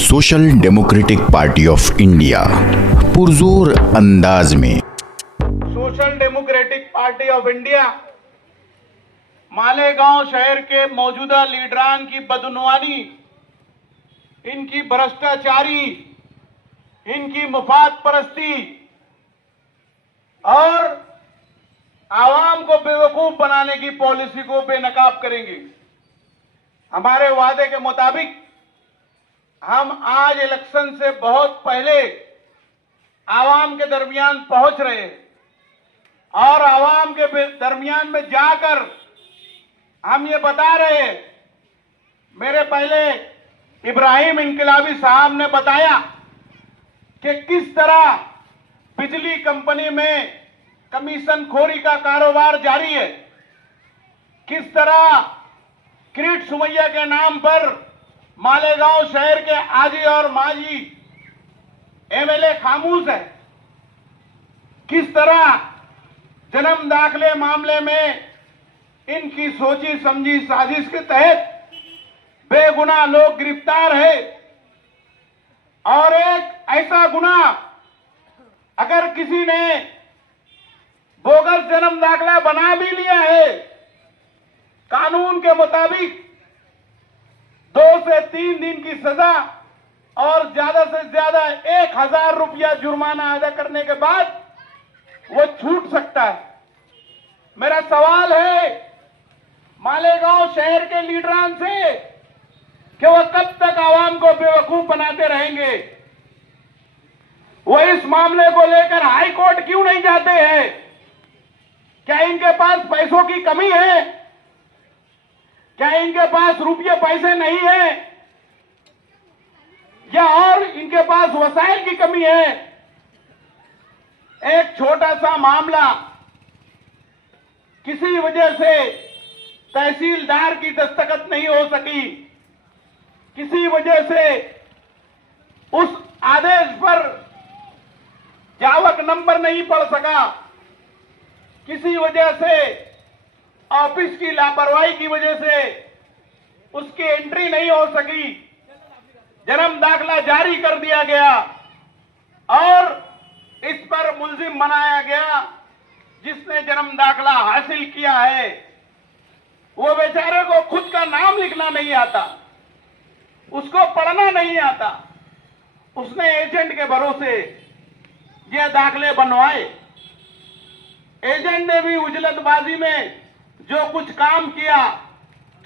Social democratic party of India पुरजोर अंदाज में। Social democratic party of India Malegaon शहर के मौजूदा लीडरान की बदनुवानी, इनकी भ्रष्टाचारी, इनकी मुफाद परस्ती और आवाम को बेवकूफ बनाने की पॉलिसी को बेनकाब करेंगे। हमारे वादे के मुताबिक हम आज इलेक्शन से बहुत पहले आवाम के दरमियान पहुंच रहे हैं और आवाम के दरमियान में जाकर हम ये बता रहे हैं। मेरे पहले इब्राहिम इनकलाबी साहब ने बताया कि किस तरह बिजली कंपनी में कमीशन खोरी का कारोबार जारी है, किस तरह किरीट सुमैया के नाम पर मालेगांव शहर के आजी और माजी एमएलए खामोश है, किस तरह जन्म दाखिले मामले में इनकी सोची समझी साजिश के तहत बेगुनाह लोग गिरफ्तार है। और एक ऐसा गुनाह, अगर किसी ने बोगस जन्म दाखिला बना भी लिया है, कानून के मुताबिक 2 से 3 दिन की सजा और ज्यादा से ज्यादा 1000 रुपया जुर्माना अदा करने के बाद वो छूट सकता है। मेरा सवाल है मालेगांव शहर के लीडरान से कि वो कब तक आवाम को बेवकूफ बनाते रहेंगे। वो इस मामले को लेकर हाई कोर्ट क्यों नहीं जाते हैं? क्या इनके पास पैसों की कमी है? क्या इनके पास रुपये पैसे नहीं है या और इनके पास वसाइल की कमी है? एक छोटा सा मामला, किसी वजह से तहसीलदार की दस्तखत नहीं हो सकी, किसी वजह से उस आदेश पर जावक नंबर नहीं पड़ सका, किसी वजह से ऑफिस की लापरवाही की वजह से उसकी एंट्री नहीं हो सकी, जन्म दाखिला जारी कर दिया गया और इस पर मुलजिम बनाया गया जिसने जन्म दाखिला हासिल किया है। वो बेचारे को खुद का नाम लिखना नहीं आता, उसको पढ़ना नहीं आता, उसने एजेंट के भरोसे ये दाखिले बनवाए। एजेंट ने भी उजलतबाजी में जो कुछ काम किया,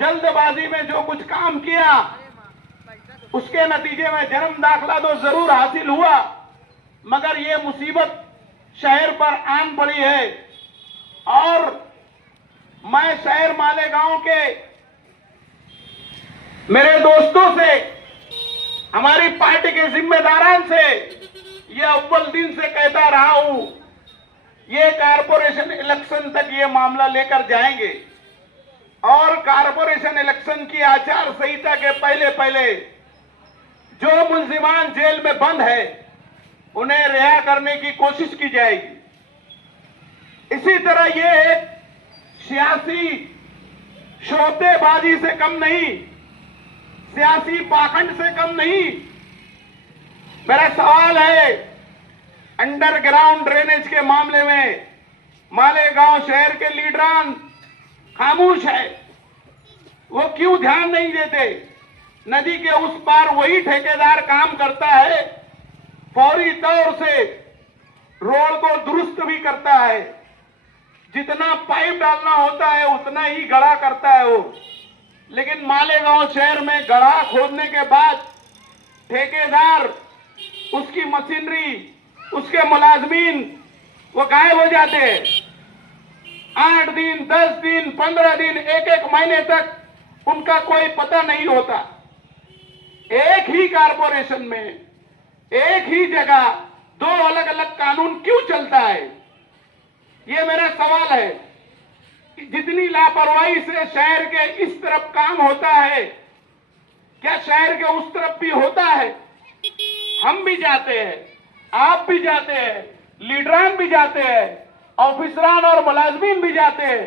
जल्दबाजी में जो कुछ काम किया, उसके नतीजे में जन्म दाखिला तो जरूर हासिल हुआ, मगर ये मुसीबत शहर पर आन पड़ी है। और मैं शहर मालेगांव के मेरे दोस्तों से, हमारी पार्टी के जिम्मेदारान से ये अव्वल दिन से कहता रहा हूं, ये कारपोरेशन इलेक्शन तक ये मामला लेकर जाएंगे और कारपोरेशन इलेक्शन की आचार संहिता के पहले पहले जो मुलजिमान जेल में बंद है उन्हें रिहा करने की कोशिश की जाएगी। इसी तरह ये एक सियासी शोतेबाजी से कम नहीं, सियासी पाखंड से कम नहीं। मेरा सवाल है, अंडरग्राउंड ड्रेनेज के मामले में मालेगांव शहर के लीडरान खामोश है, वो क्यों ध्यान नहीं देते? नदी के उस पार वही ठेकेदार काम करता है, फौरी तौर से रोड को दुरुस्त भी करता है, जितना पाइप डालना होता है उतना ही गड्ढा करता है वो। लेकिन मालेगांव शहर में गड्ढा खोदने के बाद ठेकेदार, उसकी मशीनरी, उसके मुलाजमीन वो गायब हो जाते हैं। 8 दिन, 10 दिन, 15 दिन, एक महीने तक उनका कोई पता नहीं होता। एक ही कारपोरेशन में, एक ही जगह 2 अलग अलग कानून क्यों चलता है? ये मेरा सवाल है। जितनी लापरवाही से शहर के इस तरफ काम होता है, क्या शहर के उस तरफ भी होता है? हम भी जाते हैं, आप भी जाते हैं, लीडरान भी जाते हैं, ऑफिसरान और मुलाजमीन भी जाते हैं।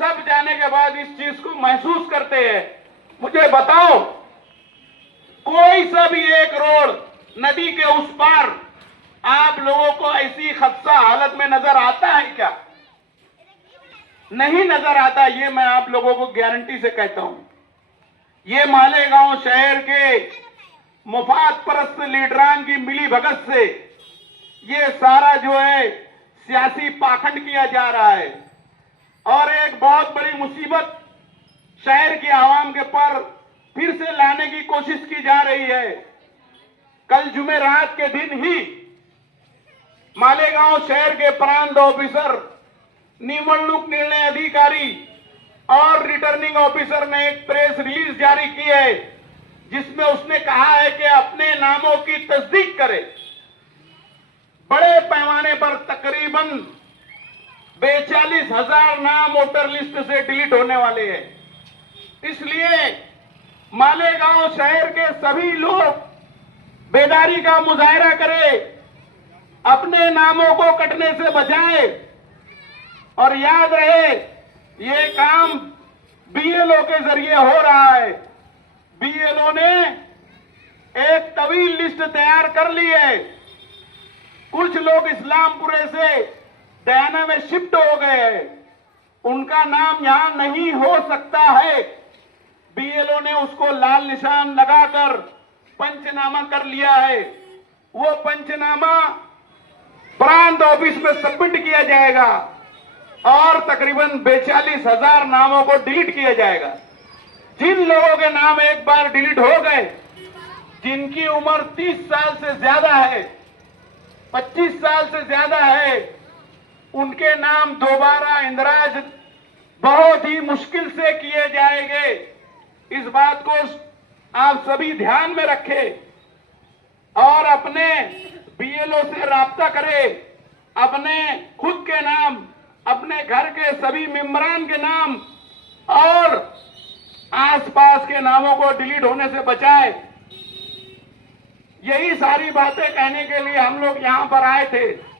सब जाने के बाद इस चीज को महसूस करते हैं। मुझे बताओ, कोई सा भी एक रोड नदी के उस पार आप लोगों को ऐसी खदशा हालत में नजर आता है क्या? नहीं नजर आता। ये मैं आप लोगों को गारंटी से कहता हूं। ये मालेगांव शहर के मुफाद परस्त लीडरान की मिली भगत से ये सारा जो है सियासी पाखंड किया जा रहा है और एक बहुत बड़ी मुसीबत शहर की आवाम के पर फिर से लाने की कोशिश की जा रही है। कल जुमेरात के दिन ही मालेगांव शहर के प्रांत ऑफिसर, निवडणूक निर्णय अधिकारी और रिटर्निंग ऑफिसर ने एक प्रेस रिलीज जारी की है जिसमें उसने कहा है कि अपने नामों की तस्दीक करे। बड़े पैमाने पर तकरीबन 42,000 नाम वोटर लिस्ट से डिलीट होने वाले हैं। इसलिए मालेगांव शहर के सभी लोग बेदारी का मुजाहरा करें, अपने नामों को कटने से बचाएं और याद रहे ये काम बीएलओ के जरिए हो रहा है। बीएलओ ने एक तवील लिस्ट तैयार कर ली है। कुछ लोग इस्लामपुरे से दयाना में शिफ्ट हो गए हैं, उनका नाम यहां नहीं हो सकता है। बीएलओ ने उसको लाल निशान लगाकर पंचनामा कर लिया है। वो पंचनामा प्रांत ऑफिस में सबमिट किया जाएगा और तकरीबन 42,000 नामों को डिलीट किया जाएगा। जिन लोगों के नाम एक बार डिलीट हो गए, जिनकी उम्र 30 साल से ज्यादा है, 25 साल से ज्यादा है, उनके नाम दोबारा इंदराज बहुत ही मुश्किल से किए जाएंगे। इस बात को आप सभी ध्यान में रखें और अपने बीएलओ से राब्ता करें। अपने खुद के नाम, अपने घर के सभी मेंबरान के नाम और आसपास के नामों को डिलीट होने से बचाएं। यही सारी बातें कहने के लिए हम लोग यहां पर आए थे।